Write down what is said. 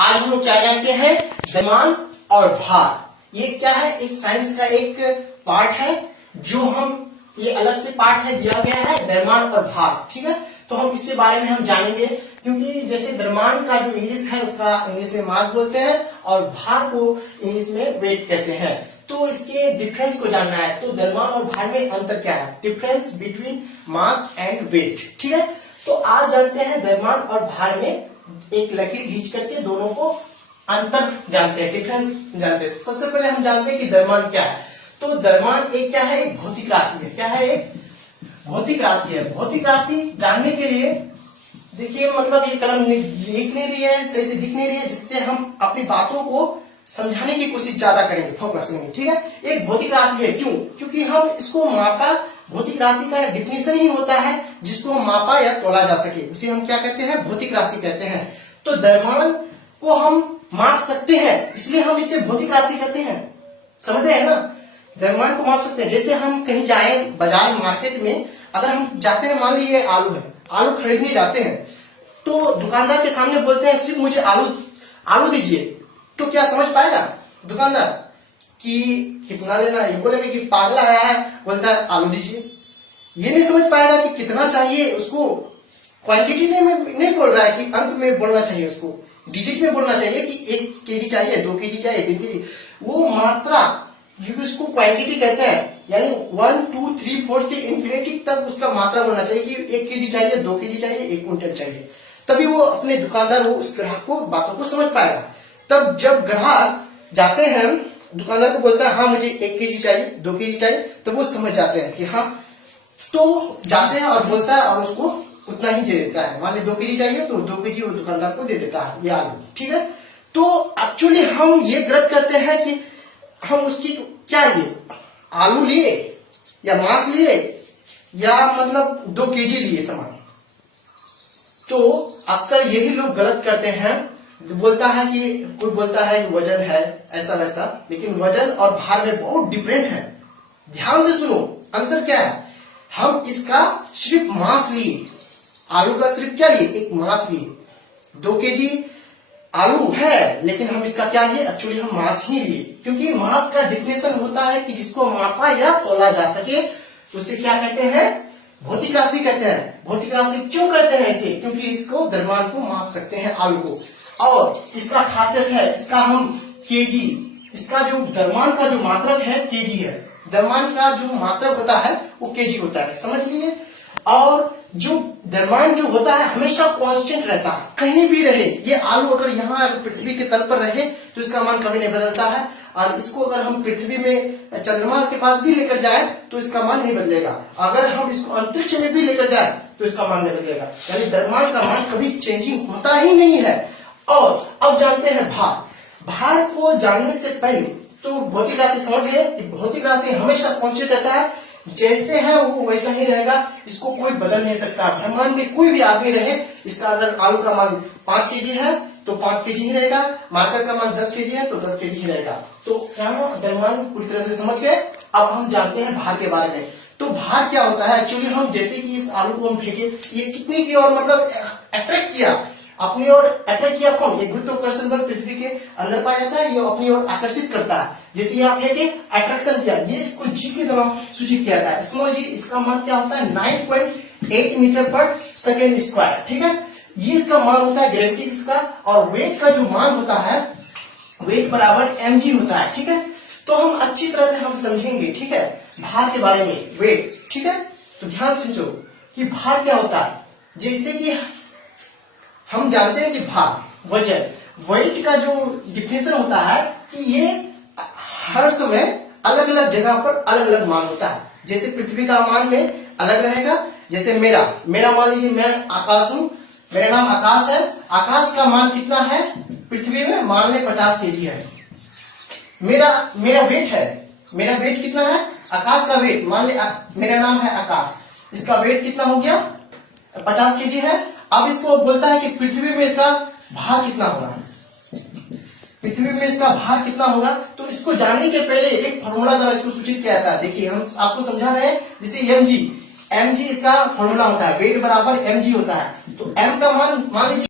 आज हम लोग क्या जानते हैं, द्रव्यमान और भार। ये क्या है, एक साइंस का एक पार्ट है जो हम, ये अलग से पार्ट है दिया गया है, द्रव्यमान और भार। ठीक है, तो हम इसके बारे में हम जानेंगे, क्योंकि जैसे द्रव्यमान का जो इंग्लिश है उसका इंग्लिश में मास बोलते हैं और भार को इंग्लिश में वेट कहते हैं। तो इसके डिफरेंस को जानना है, तो द्रव्यमान और भार में अंतर क्या है, difference between mass and weight. ठीक है, तो आज जानते हैं द्रव्यमान और भार में एक लकीर खींच करके दोनों को अंतर जानते हैं, डिफरेंस जानते हैं। सबसे पहले हम जानते हैं कि द्रव्यमान क्या है। तो द्रव्यमान एक क्या है, एक भौतिक राशि है। क्या है, एक भौतिक राशि है। भौतिक राशि जानने के लिए देखिए, मतलब ये कलम लिख नहीं रही है, सही से दिख नहीं रही है, जिससे हम अपनी बातों को समझाने की कोशिश ज्यादा करेंगे, फोकस करेंगे। ठीक है, एक भौतिक राशि है। क्यों? क्योंकि हम इसको मापा, भौतिक राशि का डिफिनेशन ही होता है जिसको मापा या तोला जा सके, उसे हम क्या कहते हैं, भौतिक राशि कहते हैं। तो द्रव्यमान को हम माप सकते हैं, इसलिए हम इसे भौतिक राशि कहते हैं। समझ रहे हैं ना, द्रव्यमान को माप सकते हैं। जैसे हम कहीं जाए बाजार मार्केट में, अगर हम जाते हैं, मान लीजिए आलू है, आलू खरीदने जाते हैं, तो दुकानदार के सामने बोलते हैं सिर्फ मुझे आलू दीजिए, तो क्या समझ पाएगा दुकानदार कि कितना लेना है? ये बोलेगा कि पागल आया है, बोलता है आलू दीजिए। ये नहीं समझ पाएगा कि कितना चाहिए उसको। क्वांटिटी में नहीं बोल रहा है कि अंक में बोलना चाहिए, उसको डिजिट में बोलना चाहिए कि 1 केजी चाहिए, 2 केजी चाहिए, 3 केजी। वो मात्रा, क्योंकि उसको क्वांटिटी कहते हैं, यानी 1 2 3 4 से इंफिनिटी तक उसका मात्रा बोलना चाहिए कि 1 केजी चाहिए, 2 केजी चाहिए, 1 क्विंटल चाहिए। तभी वो अपने दुकानदार, वो उस ग्राहक को बातों को समझ पाएगा। तब जब ग्राहक जाते हैं, दुकानदार को बोलता है हाँ मुझे 1 केजी चाहिए, 2 केजी चाहिए, तो वो समझ जाते हैं कि हाँ, तो जाते हैं और बोलता है और उसको उतना ही दे देता है। मान ली 2 केजी चाहिए तो 2 केजी वो दुकानदार को दे देता है, ये आलू। ठीक है, तो एक्चुअली हम ये गलत करते हैं कि हम उसकी क्या लिए, आलू लिए या मांस लिए या मतलब 2 केजी लिए सामान। तो अक्सर यही लोग गलत करते हैं। बोलता है कि कोई बोलता है कि वजन है ऐसा वैसा, लेकिन वजन और भार में बहुत डिफरेंट है। ध्यान से सुनो, अंतर क्या है। हम इसका सिर्फ मांस लिए, आलू का सिर्फ क्या लिए, एक मांस लिए। 2 केजी आलू है, लेकिन हम इसका क्या लिए, एक्चुअली हम मांस ही लिए, क्योंकि मांस का डिफिनेशन होता है कि जिसको मापा या तोला जा सके, उसे क्या कहते हैं, भौतिक राशि कहते हैं। भौतिक राशि क्यों कहते हैं इसे, क्योंकि इसको द्रव्यमान को माप सकते हैं, आलू को। और इसका खासियत है, इसका हम केजी, इसका जो द्रव्यमान का जो मात्रक है केजी है, द्रव्यमान का जो मात्रक होता है वो केजी होता है, समझ लिए। और जो द्रव्यमान जो होता है हमेशा कांस्टेंट रहता है, कहीं भी रहे। ये आलू अगर यहाँ पृथ्वी के तल पर रहे तो इसका मान कभी नहीं बदलता है, और इसको अगर हम पृथ्वी में चंद्रमा के पास भी लेकर जाए तो इसका मान नहीं बदलेगा। अगर हम इसको अंतरिक्ष में भी लेकर जाए तो इसका मान नहीं बदलेगा, यानी द्रव्यमान का मान कभी चेंजिंग होता ही नहीं है। और अब जानते हैं भार। भार को जानने से पहले तो भौतिक राशि समझ गए कि भौतिक राशि हमेशा कांस्टेंट रहता है, जैसे है वो वैसा ही रहेगा, इसको कोई बदल नहीं सकता। ब्रह्मांड में कोई भी आदमी रहे, इसका अगर आलू का मान 5 केजी है तो 5 केजी ही रहेगा, मार्कर का मान 10 केजी है तो 10 केजी ही रहेगा। तो द्रव्यमान पूरी तरह से समझ गए। अब हम जानते हैं भार के बारे में। तो भार क्या होता है, एक्चुअली हम जैसे कि इस आलू को हम फेंके, ये कितने की ओर मतलब अट्रैक्ट किया, अपनी ओर अट्रैक्ट किया। कौन? ये गुरुत्वाकर्षण बल पृथ्वी के अंदर पाया जाता है, ये अपनी ओर आकर्षित करता है। जैसे ये आप फेंके, अट्रैक्शन किया, ये इसको जी के द्वारा सूचित किया जाता है, स्मॉल जी। इसका मान क्या होता है, 9.8 मीटर पर सेकेंड स्क्वायर। ठीक है, ये इसका मान होता है ग्रेविटी इसका। और वेट का जो मान होता है, वेट बराबर mg होता है। ठीक है, तो हम अच्छी तरह से हम समझेंगे, ठीक है, भार के बारे में, वेट। ठीक है, तो ध्यान से समझो कि भार क्या होता है। जैसे कि हम जानते हैं कि भार, वजन, वेट का जो डिफिनेशन होता है कि ये हर समय अलग अलग जगह पर अलग अलग मान होता है। जैसे पृथ्वी का मान में अलग रहेगा, जैसे मेरा मान लीजिए मैं आकाश हूं, मेरा नाम आकाश है। आकाश का मान कितना है पृथ्वी में, मान लें 50 केजी है। मेरा वेट है, मेरा वेट कितना है, आकाश का वेट, मान ले मेरा नाम है आकाश, इसका वेट कितना हो गया, 50 केजी है। अब इसको बोलता है कि पृथ्वी में इसका भार कितना होगा, पृथ्वी में इसका भार कितना होगा। तो इसको जानने के पहले एक फॉर्मूला द्वारा इसको सूचित किया जाता है। देखिए हम आपको समझा रहे हैं, जैसे mg इसका फॉर्मूला होता है, वेट बराबर mg होता है। तो m का मान लीजिए